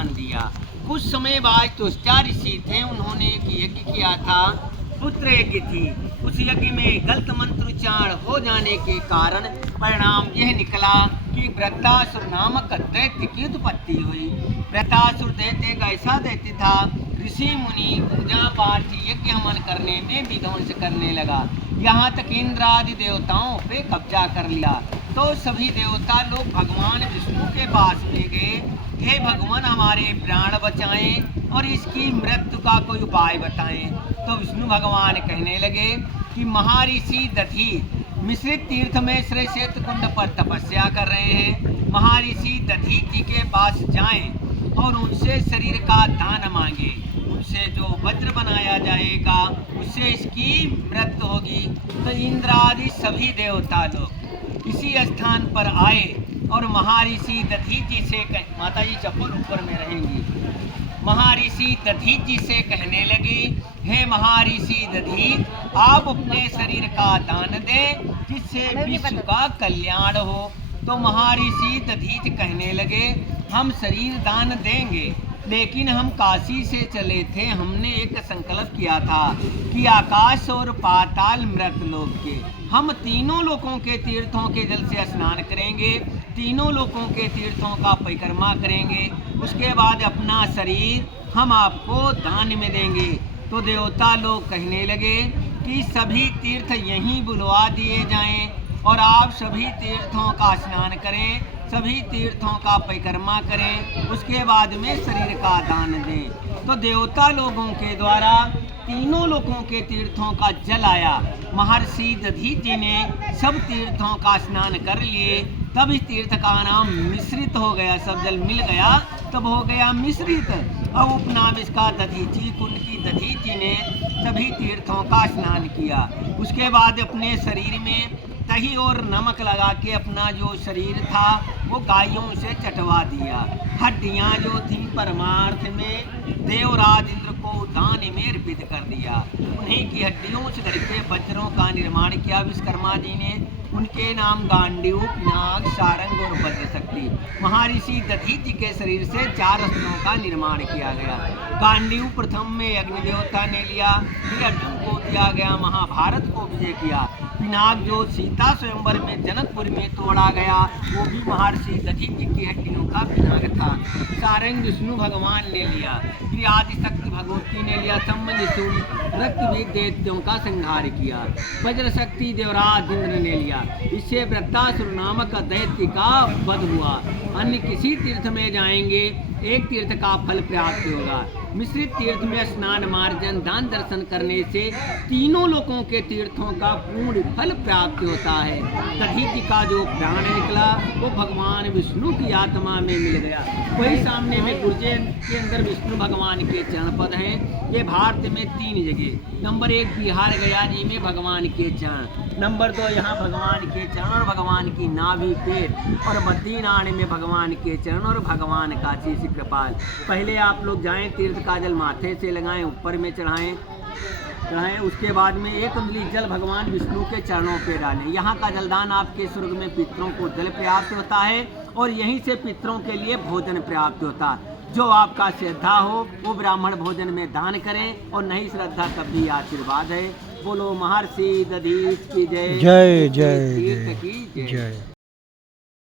स्थान दिया। कुछ समय बाद तुष्टा ऋषि थे, उन्होंने एक यज्ञ किया था, पुत्र यज्ञ थी। उस यज्ञ में गलत मंत्रोच्चारण हो जाने के कारण परिणाम यह निकला कि वृत्तासुर नामक दैत्य की उत्पत्ति हुई। वृत्तासुर दैत्य एक ऐसा दैत्य था, ऋषि मुनि पूजा पाठ यज्ञ हवन करने में विध्वंस करने लगा, यहाँ तक इंद्र आदि देवताओं पे कब्जा कर लिया। तो सभी देवता लोग भगवान विष्णु के पास में गए, हे भगवान हमारे प्राण बचाएं और इसकी मृत्यु का कोई उपाय बताएं। तो विष्णु भगवान कहने लगे कि महर्षि दधीच मिश्रित तीर्थ में श्रेष्ठ कुंड पर तपस्या कर रहे हैं। महर्षि दधीच जी के पास जाएं और उनसे शरीर का दान मांगे, उनसे जो वज्र बनाया जाएगा उससे इसकी मृत्यु होगी। तो इंद्र आदि सभी देवता लोग इसी स्थान पर आए और महर्षि दधीच जी से माता जी चप्पल ऊपर में रहेंगी, महर्षि दधीच जी से कहने लगी, हे महर्षि दधीच, आप अपने शरीर का दान दें जिससे विश्व का कल्याण हो। तो महर्षि दधीच कहने लगे, हम शरीर दान देंगे, लेकिन हम काशी से चले थे, हमने एक संकल्प किया था कि आकाश और पाताल मृत लोक के हम तीनों लोकों के तीर्थों के जल से स्नान करेंगे, तीनों लोकों के तीर्थों का परिक्रमा करेंगे, उसके बाद अपना शरीर हम आपको दान में देंगे। तो देवता लोग कहने लगे कि सभी तीर्थ यहीं बुलवा दिए जाएं और आप सभी तीर्थों का स्नान करें, सभी तीर्थों का परिक्रमा करें, उसके बाद में शरीर का दान दें। तो देवता लोगों के द्वारा तीनों लोगों के तीर्थों का जल आया। महर्षि दधीच जी ने सब तीर्थों का स्नान कर लिए, तब इस तीर्थ का नाम मिश्रित हो गया, सब जल मिल गया तब हो गया मिश्रित। अब उपनाम इसका दधीची, कुंड की दधीच जी ने सभी तीर्थों का स्नान किया। उसके बाद अपने शरीर में दही और नमक लगा के अपना जो शरीर था वो गायों से चटवा दिया। हड्डियां जो थी परमार्थ में देवराज इंद्र को दान में अर्पित कर दिया। उन्हीं की हड्डियों से करके वज्रों का निर्माण किया विश्वकर्मा जी ने, उनके नाम गांडीव, पिनाक, सारंग और वज्रशक्ति। महर्षि दधीच जी के शरीर से 4 अस्त्रों का निर्माण किया गया। गांडीव प्रथम में अग्निदेवता ने लिया, फिर अर्जुन को दिया गया, महाभारत को विजय किया। पिनाक जो सीता स्वयंवर में जनकपुर में तोड़ा गया वो भी महर्षि दधीच जी की हड्डियों का पिनाक था। सारंग विष्णु भगवान ने लिया, फिर आदिशक्ति भगवती ने लिया, सम्मनिशूल रक्तबीज दैत्यों का संहार किया। वज्रशक्ति देवराज इंद्र ने लिया, इससे वृत्तासुर नामक दैत्य का वध हुआ। अन्य किसी तीर्थ में जाएंगे एक तीर्थ का फल प्राप्त होगा। मिश्रित तीर्थ में स्नान, मार्जन, दान, दर्शन करने से तीनों लोकों के तीर्थों का पूर्ण फल प्राप्त होता है। दधीच जी का जो प्राण निकला वो भगवान विष्णु की आत्मा में मिल गया। वही सामने में गुर्जे के अंदर विष्णु भगवान के चरण पद हैं। ये भारत में 3 जगह, नंबर 1 बिहार गया जी में भगवान के चरण, नंबर 2 यहाँ भगवान के चरण और भगवान की नाभि पेट, और बद्रीनारायण में भगवान के चरण और भगवान का शीश कृपाल। पहले आप लोग जाएं, तीर्थ का जल माथे से लगाएं, ऊपर में चढ़ाएं, उसके बाद में 1 उंगली जल भगवान विष्णु के चरणों पे डालें। यहाँ का जलदान आपके स्वर्ग में पितरों को जल प्राप्त होता है और यहीं से पितरों के लिए भोजन प्राप्त होता है। जो आपका श्रद्धा हो वो ब्राह्मण भोजन में दान करें, और नहीं श्रद्धा तब भी आशीर्वाद है। बोलो महर्षि दधीच की जय, जय जय तीर्थ की जय।